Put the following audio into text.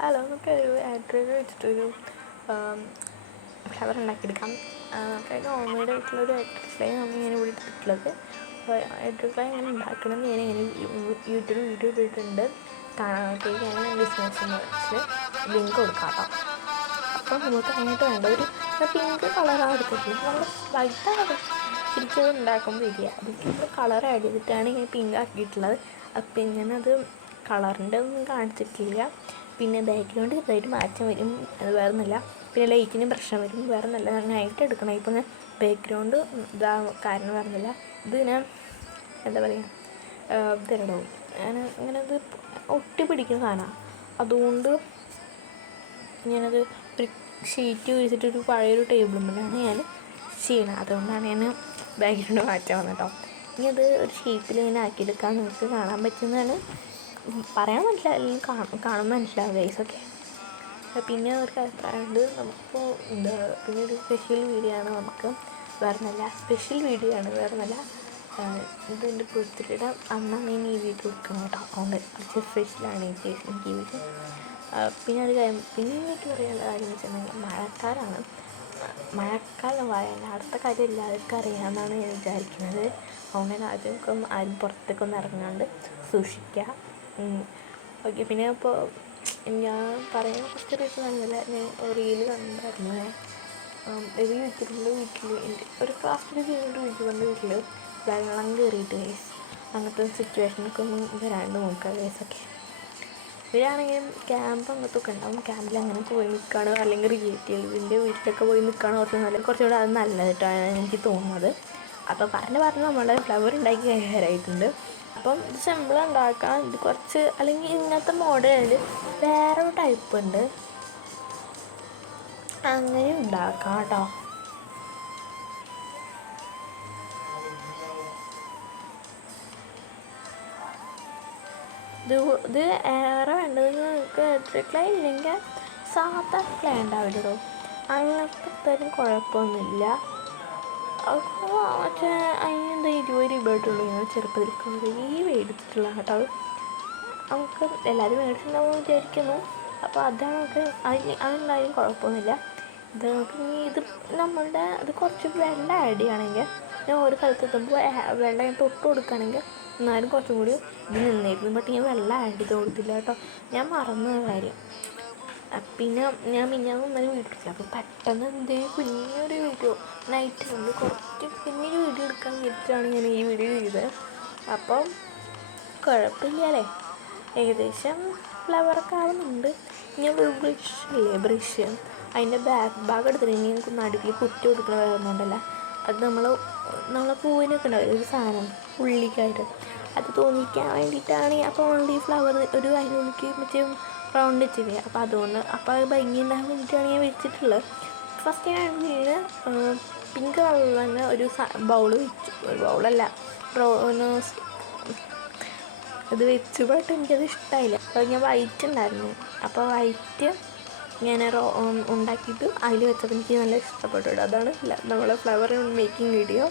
Hello, നമുക്ക് ഒരു ആഡ്രിൽ വെച്ചിട്ടൊരു ഫ്ലവർ ഉണ്ടാക്കിയെടുക്കാം. അതായത് ഹോം മെയ്ഡ് ആയിട്ടുള്ളൊരു ആഡ്രിക്ലായി നമ്മൾ ഇങ്ങനെ ഇവിടെ എടുത്തിട്ടുള്ളത്. അപ്പോൾ ആഡ്രിക്ലായി ഇങ്ങനെ ഉണ്ടാക്കണമെന്ന് ഞാനിങ്ങനെ യൂട്യൂബ് വീഡിയോ ഇട്ടിട്ടുണ്ട്. കാണാനായിട്ട് ഞാൻ ഡിസ്ക്രിപ്ഷൻ ബോക്സിൽ ലിങ്ക് കൊടുക്കാം കേട്ടോ. അപ്പോൾ നമുക്ക് അതിനായിട്ട് വേണ്ട ഒരു പിങ്ക് കളറാണ് എടുത്തിട്ടുള്ളത്. നല്ല വൈറ്റാണ് ശരിക്കും അത് ഉണ്ടാക്കുമ്പോൾ വരിക. അതിലേക്ക് നമ്മൾ കളർ ആഡ് ചെയ്തിട്ടാണ് ഇങ്ങനെ പിങ്ക് ആക്കിയിട്ടുള്ളത്. അപ്പം ഇങ്ങനത് കളറിൻ്റെ ഒന്നും കാണിച്ചിട്ടില്ല. പിന്നെ ബാക്ക്ഗ്രൗണ്ട് ചെറുതായിട്ട് മാറ്റം വരും, അത് വേറെ ഒന്നുമില്ല. പിന്നെ ലൈറ്റിന് പ്രശ്നം വരും, വേറെ ഒന്നുമില്ല. നന്നായിട്ട് എടുക്കണം. ഇപ്പം ഞാൻ ബാക്ക്ഗ്രൗണ്ട് കാരണം വേറൊന്നുമില്ല. ഇത് ഞാൻ എന്താ പറയുക, ഇതല്ലോ അങ്ങനെ ഇത് ഒട്ടി പിടിക്കുന്ന സാധനമാണ്. അതുകൊണ്ട് ഞാനത് ഒരു ഷീറ്റ് വിരിച്ചിട്ടൊരു പഴയൊരു ടേബിൾ മേലാണ് ഞാൻ ചെയ്യണം. അതുകൊണ്ടാണ് ഞാൻ ബാക്ക്ഗ്രൗണ്ട് മാറ്റാൻ വന്നത് കേട്ടോ. ഇനി അത് ഒരു ഷേപ്പിൽ ഇങ്ങനെ ആക്കിയെടുക്കാൻ നിങ്ങൾക്ക് കാണാൻ പറ്റുന്നതാണ്. പറയാൻ മനസ്സിലാവും, അല്ലെങ്കിൽ കാണുമ്പോൾ മനസ്സിലാവും ഗൈസ്. ഓക്കെ. പിന്നെ ഒരു അഭിപ്രായമുണ്ട്, നമുക്കിപ്പോൾ എന്താ പിന്നെ ഒരു സ്പെഷ്യൽ വീഡിയോ ആണ്. നമുക്ക് വേറെ നല്ല സ്പെഷ്യൽ വീഡിയോ ആണ്, വേറെ നല്ല ഇതിൻ്റെ ബർത്ത്ഡേയുടെ അന്നാണ് ഞാൻ ഈ വീഡിയോ എടുക്കണം കേട്ടോ. അതുകൊണ്ട് കുറച്ച് സ്പെഷ്യലാണ് എനിക്ക് ഈ വീഡിയോ. പിന്നെ ഒരു കാര്യം, പിന്നെ എനിക്ക് പറയാനുള്ള കാര്യം എന്ന് വെച്ചിട്ടുണ്ടെങ്കിൽ മഴക്കാലമാണ്. മഴക്കാലം പറയാൻ അടുത്ത കാര്യം എല്ലാവർക്കും അറിയാമെന്നാണ് ഞാൻ വിചാരിക്കുന്നത്. അതുകൊണ്ട് ആരും പുറത്തേക്കൊന്നും ഇറങ്ങാണ്ട് സൂക്ഷിക്കുക. ഓക്കെ. പിന്നെ ഇപ്പോൾ ഞാൻ പറയാൻ കുറച്ച് റീസൺ ആയിരുന്നില്ല. ഞാൻ റീല് കണ്ടായിരുന്നു. ഒരു യൂട്യൂബറിൻ്റെ വീട്ടിൽ ഒരു ക്ലാസ്സിൽ ചെയ്യുന്നൊരു യൂട്യൂബറിൻ്റെ വീട്ടിൽ വെള്ളം കയറിയിട്ട് കേസ് അങ്ങനത്തെ സിറ്റുവേഷനൊക്കെ ഒന്നും വരാണ്ട് നോക്കുക കേസൊക്കെ. ഇവരാണെങ്കിലും ക്യാമ്പ് അങ്ങനത്തൊക്കെ ഉണ്ടാവും. ക്യാമ്പിൽ അങ്ങനെ പോയി നിൽക്കുകയാണ്, അല്ലെങ്കിൽ റിലേറ്റീവിൻ്റെ വീട്ടിലൊക്കെ പോയി നിൽക്കുകയാണ് കുറച്ചുകൂടെ അത് നല്ലതായിട്ടാണ് എനിക്ക് തോന്നുന്നത്. അപ്പോൾ പറഞ്ഞ് നമ്മളെ ഫ്ലവർ ഉണ്ടാക്കി കയറായിട്ടുണ്ട്. അപ്പം ഇത് സിമ്പിൾ ഉണ്ടാക്കാം. ഇത് കുറച്ച് അല്ലെങ്കിൽ ഇങ്ങനത്തെ മോഡലിൽ വേറൊരു ടൈപ്പ് ഉണ്ട്, അങ്ങനെ ഉണ്ടാക്കാം കേട്ടോ. ഇത് ഏറെ വേണ്ടത് നിങ്ങൾക്ക് ആഡ്രിക്ലൈ ഇല്ലെങ്കിൽ സാധാ ക്ലേ ഉണ്ടാവില്ലല്ലോ, അങ്ങനത്തെ തരം കുഴപ്പമൊന്നുമില്ല. പക്ഷേ അതിനെന്താ 20 രൂപ ആയിട്ടുള്ളൂ. ഞങ്ങൾ ചെറുപ്പത്തിൽ കുറേ മേടിച്ചിട്ടുള്ള കേട്ടോ. നമുക്ക് എല്ലാവരും മേടിച്ചിട്ടുണ്ടാവുമെന്ന് വിചാരിക്കുന്നു. അപ്പോൾ അതാണ് നമുക്ക് അതെന്തായാലും കുഴപ്പമൊന്നുമില്ല. ഇത് നമുക്ക് ഇത് നമ്മളുടെ ഇത് കുറച്ച് വെള്ളം ആഡ് ചെയ്യുകയാണെങ്കിൽ, ഞാൻ ഓരോ സ്ഥലത്തെത്തുമ്പോൾ വെള്ളം തൊട്ട് കൊടുക്കുകയാണെങ്കിൽ എന്നാലും കുറച്ചും കൂടി ഇത് നിന്നായിരുന്നു. ബട്ട് ഞാൻ വെള്ളം ആഡ് ചെയ്ത് കൊടുത്തില്ല കേട്ടോ, ഞാൻ മറന്ന കാര്യം. പിന്നെ ഞാൻ മിനിഞ്ഞാന്ന് വീഡിയോ എടുത്തു. അപ്പോൾ പെട്ടെന്ന് കുഞ്ഞൊരു വീഡിയോ നൈറ്റ് കൊണ്ട് കുറച്ച് കുഞ്ഞൊരു വീഡിയോ എടുക്കാൻ വേണ്ടിയിട്ടാണ് ഞാൻ ഈ വീഡിയോ ചെയ്തത്. അപ്പം കുഴപ്പമില്ല അല്ലേ, ഏകദേശം ഫ്ലവറൊക്കെ ആവുന്നുണ്ട്. ഞാൻ ബ്രഷ് അതിൻ്റെ ഭാഗം എടുത്തിട്ട് ഞങ്ങൾക്ക് നടുവിൽ കുറ്റി കൊടുക്കണ വരുന്നുണ്ടല്ല, അത് നമ്മളെ പൂവിനൊക്കെ ഉണ്ടാവില്ല ഒരു സാധനം ഉള്ളിക്കായിട്ട്, അത് തോന്നിക്കാൻ വേണ്ടിയിട്ടാണ്. അപ്പോൾ ഓൺലി ഫ്ലവർ ഒരു അതിനുള്ളിലേക്ക് മറ്റേ റൗണ്ട് വെച്ചില്ലേ, അപ്പോൾ അതുകൊണ്ട് അപ്പോൾ അത് ഭംഗി ഉണ്ടാകാൻ വേണ്ടിയിട്ടാണ് ഞാൻ വെച്ചിട്ടുള്ളത്. ഫസ്റ്റ് ഞാൻ പിങ്ക് കളറിൽ തന്നെ ഒരു ബൗൾ വെച്ചു. ഒരു ബൗളല്ല, ഇത് വെച്ചു. ബട്ട് എനിക്കത് ഇഷ്ടമായില്ല. അപ്പോൾ ഞാൻ വൈറ്റ് ഉണ്ടായിരുന്നു, അപ്പോൾ വൈറ്റ് ഞാൻ ഉണ്ടാക്കിയിട്ട് അതിൽ വെച്ചപ്പോൾ എനിക്ക് നല്ല ഇഷ്ടപ്പെട്ടു. അതാണ് നമ്മളെ ഫ്ലവർ മേക്കിംഗ് വീഡിയോ.